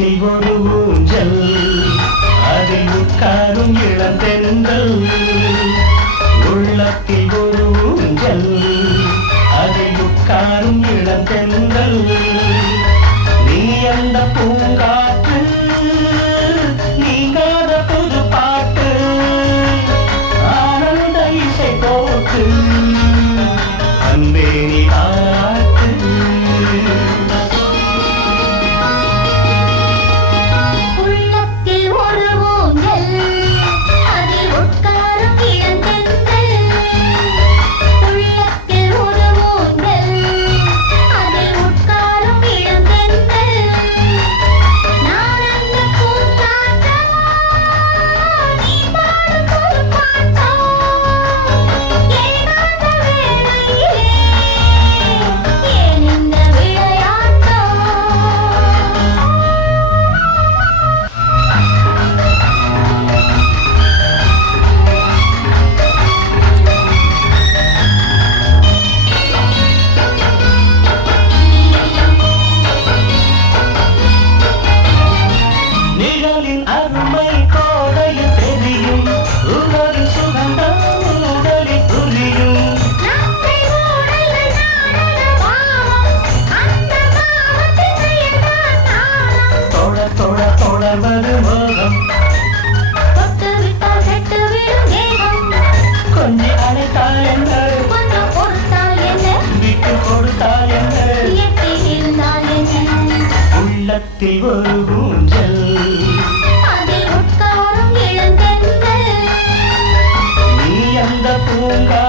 உள்ளத்தில் ஒரு ஊஞ்சல், அதில் உட்காரும் இளந்தென்றல். உள்ளத்தில் ஒரு ஊஞ்சல், அதில் உட்காரும் இளந்தென்றல். நீ அந்த பூங்காற்று, நீங்காத புது பாட்டு, ஆனந்த இசை போட்டு அன்பே நீ காட்டு. அருமை கோடையில் தெரியும், உணவின் சுகந்தம் உடலில் புரியும். தொட தொட தொடர்வது மோகம், கொஞ்சி அழைத்தால் என்ன, விட்டு கொடுத்தால் என்ன, உள்ளத்தில் ஒரு ஊஞ்சல், பூங்கா